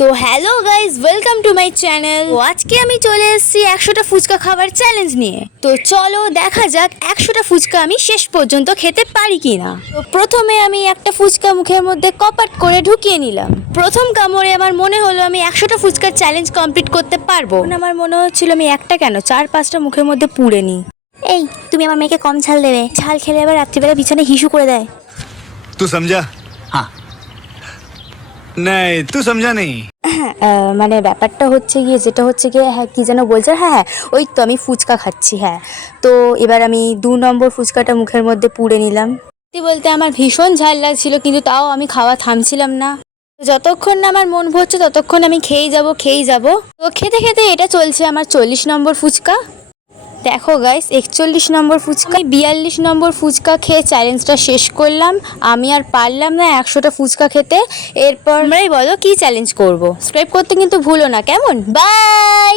তো hello guys, welcome to my channel. তো আজকে আমি চলে এসেছি 100টা ফুচকা খাবার চ্যালেঞ্জ নিয়ে। তো চলো দেখা যাক 100টা ফুচকা আমি শেষ পর্যন্ত খেতে পারি কিনা। তো প্রথমে আমি একটা ফুচকা মুখের মধ্যে কপাট করে ঢুকিয়ে নিলাম। প্রথম কামড়ে আমার মনে হলো আমি 100টা ফুচকার চ্যালেঞ্জ কমপ্লিট করতে পারবো। আমার মনে হচ্ছিল আমি একটা কেন 4-5টা মুখের মধ্যে পুড়ে নিই। এই, তুমি আমার মেয়েকে কম ঝাল দেবে, ঝাল খেলে আবার রাত্রিবেলা বিছানায় হিসু করে দেয়। तू समझा? हाँ। नहीं, तू समझा नहीं। মানে ব্যাপারটা হচ্ছে গিয়ে হ্যাঁ কী যেন বলছে, হ্যাঁ ওই তো আমি ফুচকা খাচ্ছি। হ্যাঁ, তো এবার আমি 2 নম্বর ফুচকাটা মুখের মধ্যে পুড়ে নিলাম। সত্যি বলতে আমার ভীষণ ঝাল লাগছিল, কিন্তু তাও আমি খাওয়া থামছিলাম না। যতক্ষণ না আমার মন ভরছে ততক্ষণ আমি খেয়েই যাব। তো খেতে খেতে এটা চলছে আমার 40 নম্বর ফুচকা। দেখো গাইস, 41 নম্বর ফুচকা, 42 নম্বর ফুচকা খেয়ে চ্যালেঞ্জটা শেষ করলাম। আমি আর পারলাম না 100টা ফুচকা খেতে। এরপর আমরাই বলো কি চ্যালেঞ্জ করব। সাবস্ক্রাইব করতে কিন্তু ভুলো না, কেমন? বাই।